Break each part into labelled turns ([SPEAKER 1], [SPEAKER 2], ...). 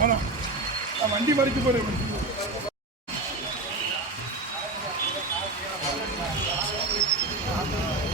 [SPEAKER 1] வேணாம் நான் வண்டி மறிக்க போறேன் அண்ணல்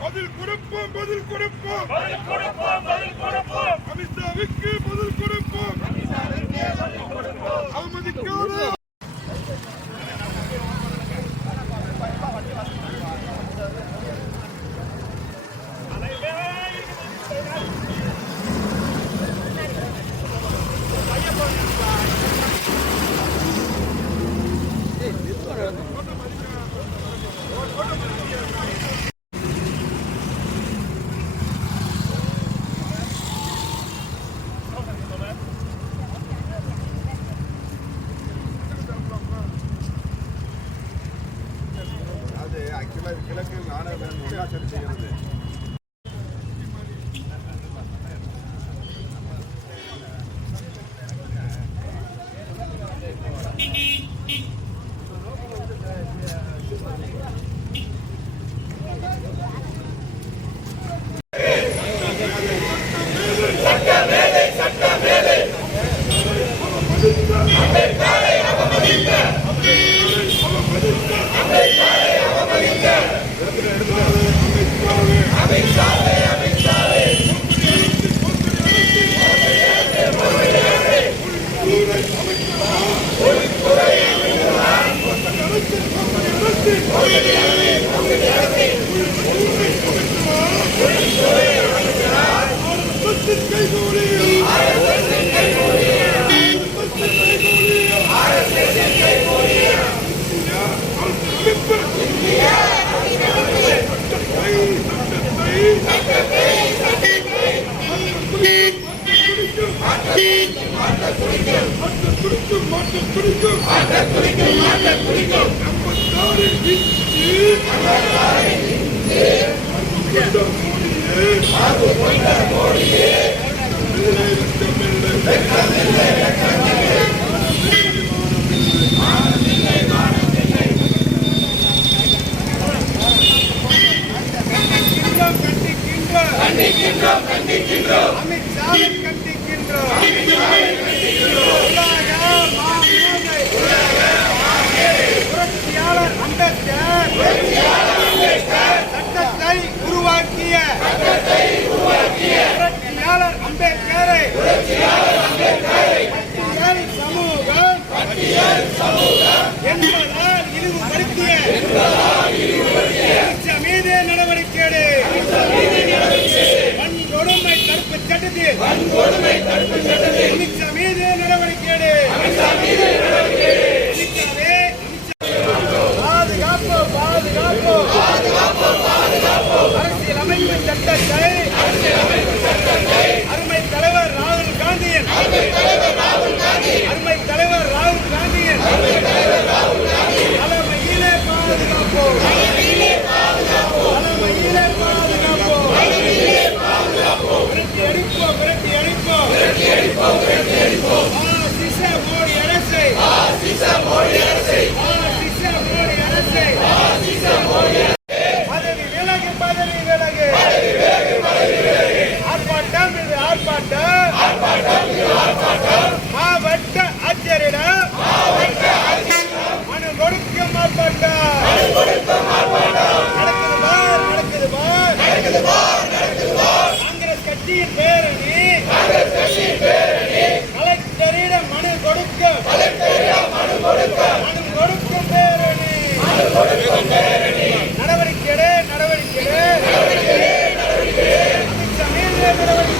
[SPEAKER 1] பதில் கொடுப்போம் பதில் கொடுப்போம் பதில் கொடுப்போம் பதில் கொடுப்போம் அமித்ஷாவுக்கு பதில் கொடுப்போம் அவமதிக்காதே
[SPEAKER 2] அது கிழக்கு நாடகம் ஒன்றாசம் செய்கிறது. ஒழிப்புரை ஒழிப்புரை குடிக்கும் மாட்டம் மோடியே
[SPEAKER 3] கண்டிக்கின்றோம். கண்டிக்கின்றோம் கண்டிக்கின்றோம். சமூகம் என்பதால் இழிவுபடுத்திய நடவடிக்கை நடவடிக்கை நடவடிக்கை நடவடிக்கை